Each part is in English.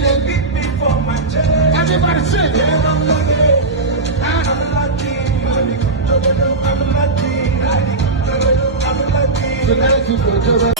they beat me for my chest. Everybody sing. Yeah, I'm lucky. I'm lucky. I'm lucky. Tonight you go to the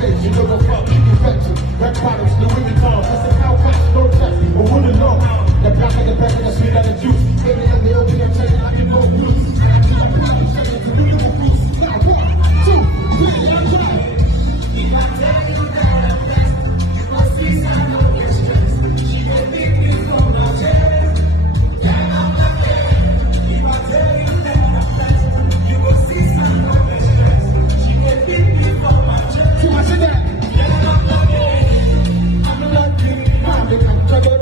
face, you know go fuck, keep you fetching. Red bottoms, the women tall, that's a cow patch, no test, a woman long. The black and the back and the sweet and the juice. Baby, and the open and tell you like you know blues. I keep a problem, I need to do you a boost. Now 1, 2, 3, and try. If I tell you that I'm blessed, you must see some of your stress. She may pick me from the chest, and I'm not there. If I tell you that I'm blessed, you must see some of your stress. She may pick me from my chest. So I said that. And I'm not there. I'm lucky, I'm trouble.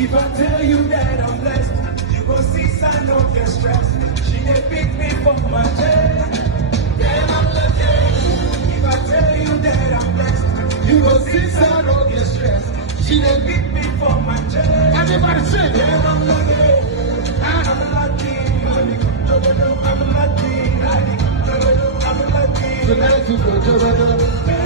If I tell you that I'm blessed, you gon' see sign of your stress. She may pick me from my chest, then I'm lucky. If I tell you that I'm blessed, you gon' see sign of your stress. She may pick me from my chest. Everybody sing. Then I'm lucky. I'm lucky. I'm lucky. I'm lucky.